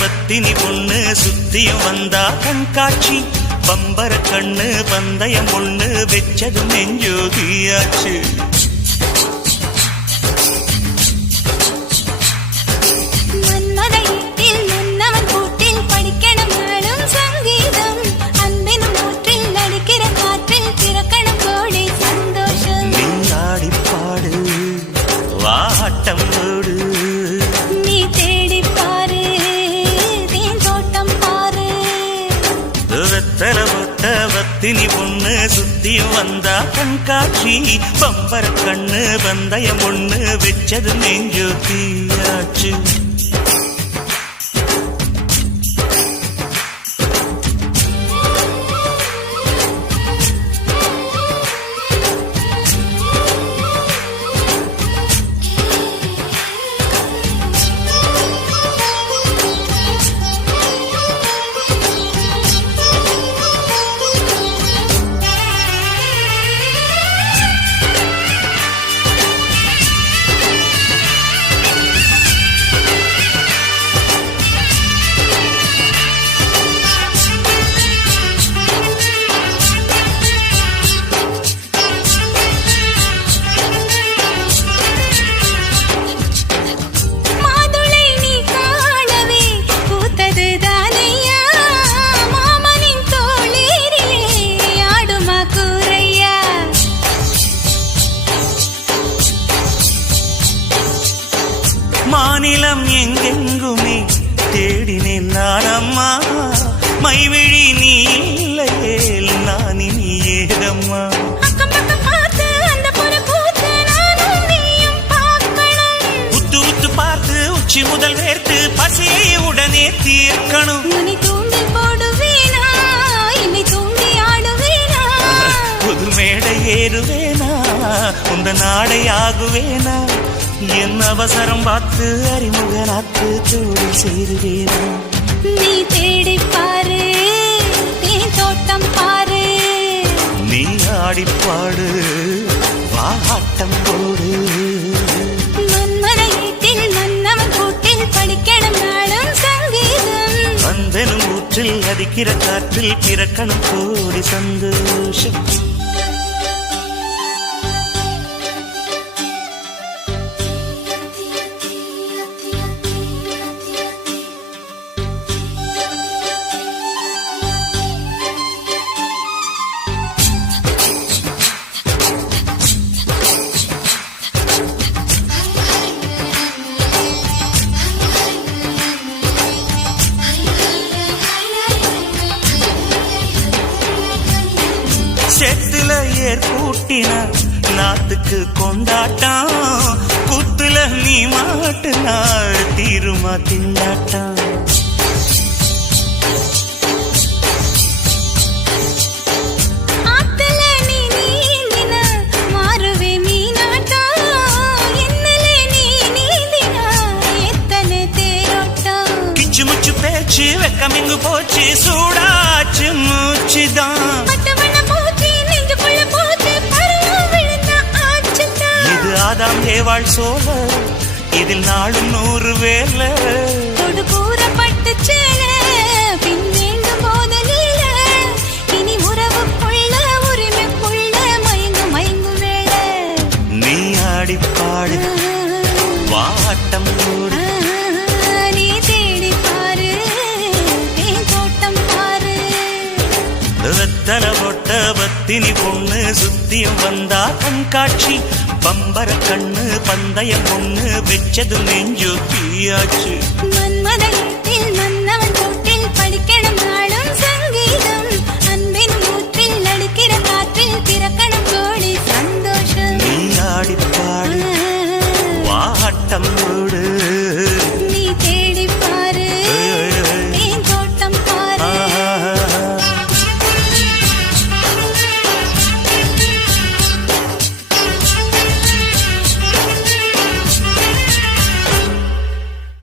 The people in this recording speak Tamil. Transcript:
பத்தினி பொண்ணு சுத்தியும் வந்தா கண் காட்சி பம்பர கண்ணு பந்தயம் ஒண்ணு வெச்சதும் நெஞ்சோதியாச்சு வத்தினி பொண்ணு சுத்தி வந்தா கண்காட்சி. பம்பர கண்ணு பந்தயம் ஒண்ணு வச்சது நெஞ்சு தீயாச்சு மாநிலம் எங்கெங்குமே தேடினேன் நான் அம்மா. மைவிழி நீ இல்லையே நான் இனி ஏதம்மா உத்து உத்து பார்த்து உச்சி முதல் வேர்த்து பசியை உடனே தீர்க்கணும். புது மேடை ஏறுவேனா? உந்த நாடை ஆகுவேனா? என் அவசரம் பார்த்து அறிமுகனாத்து தோடு சேருவேனா? நீ தேடி பாரு தேன் தோட்டம் பாரு. நீ ஆடிப்பாடு வாட்டம் போடு. மன்மத ஈட்டில் மன்னவன் கூட்டில் படிக்கணும் நாளும் சங்கீதம் வந்தனும் ஊற்றில் அடிக்கிற காற்றில் பிறக்கணும் கோடி சந்தோஷம். செத்துல ஏர் கூட்டின நாத்துக்கு கொண்டாட்டம். குத்துல நீ மாட்டுனா தீருமா திண்டாட்டம். ஆத்துல நீ நீந்தின மாறுவே ஏவாள் சோழ இதில் நாளும் நூறு வேலை. ஆடிப்பாடு. வாட்டம் போடு நீ தேடி பாரு. தோட்டம் பாரு. வெத்தல பொட்ட பத்தினி பொண்ணு சுத்தியும் வந்தா கண்காட்சி. பம்பர கண்ணு பந்தய பொண்ணு வெச்சது நெஞ்சு தீயாச்சு.